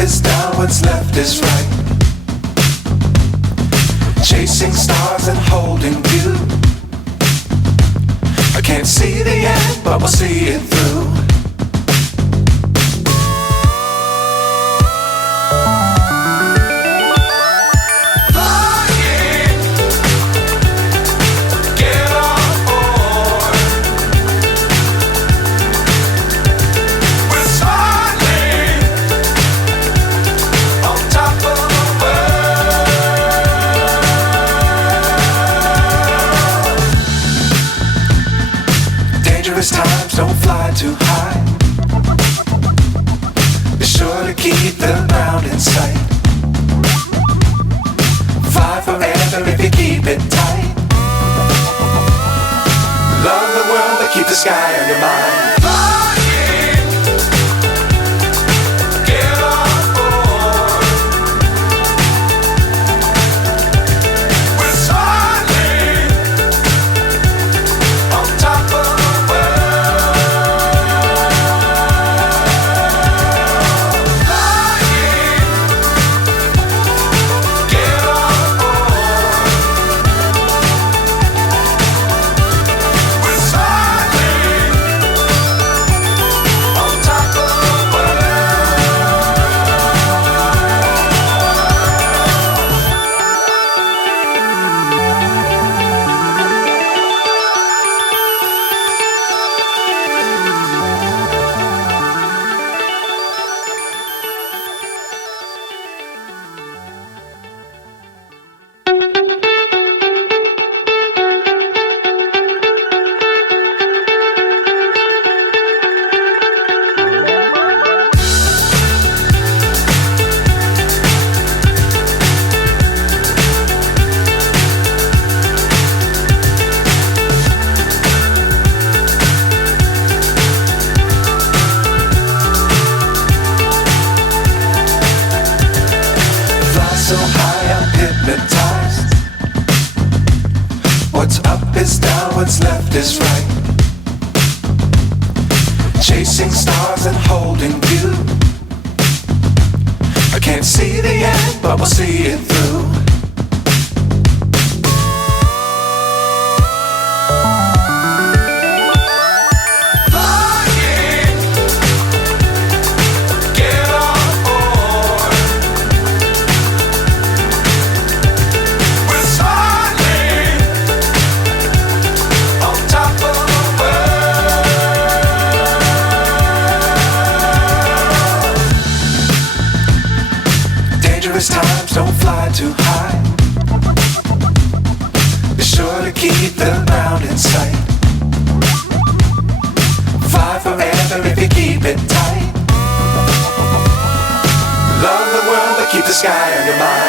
is down, what's left is right. Chasing stars and holding you. I can't see the end, but we'll see it through. Times don't fly too high. Be sure to keep the ground in sight. Fly forever if you keep it tight. Love the world but keep the sky on your mind. So high I'm hypnotized. What's up is down, what's left is right. Chasing stars and holding you. I can't see the end, but we'll see it through. Times don't fly too high. Be sure to keep the ground in sight. Fly forever if you keep it tight. Love the world but keep the sky on your mind.